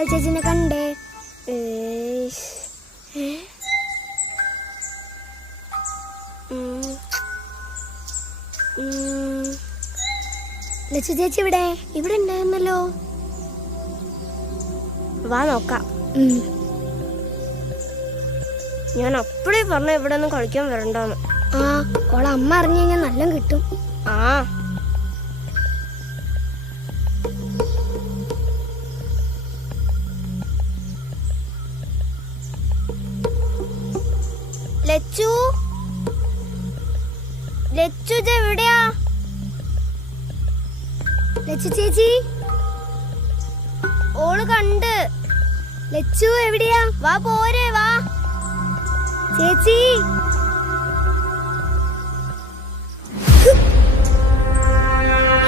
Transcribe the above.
അമ്മാൾ ചേച്ചിനെ കണ്ടേ. ലച്ചു ചേച്ചി ഇവിടെ ഉണ്ടായിരുന്നല്ലോ. വാ നോക്കാം. ഞാൻ അപ്പഴേ പറഞ്ഞ ഇവിടെ ഒന്നും കളിക്കാൻ വരണ്ടെന്ന്. ആ ഓളെ അമ്മ അറിഞ്ഞു കഴിഞ്ഞാൽ നല്ല കിട്ടും. ആ ലച്ചു എവിടെയാ? ലച്ചു ചേച്ചി ഓള് കണ്ട്. ലച്ചു എവിടെയാ? വാ പോരെ വാ ചേച്ചി.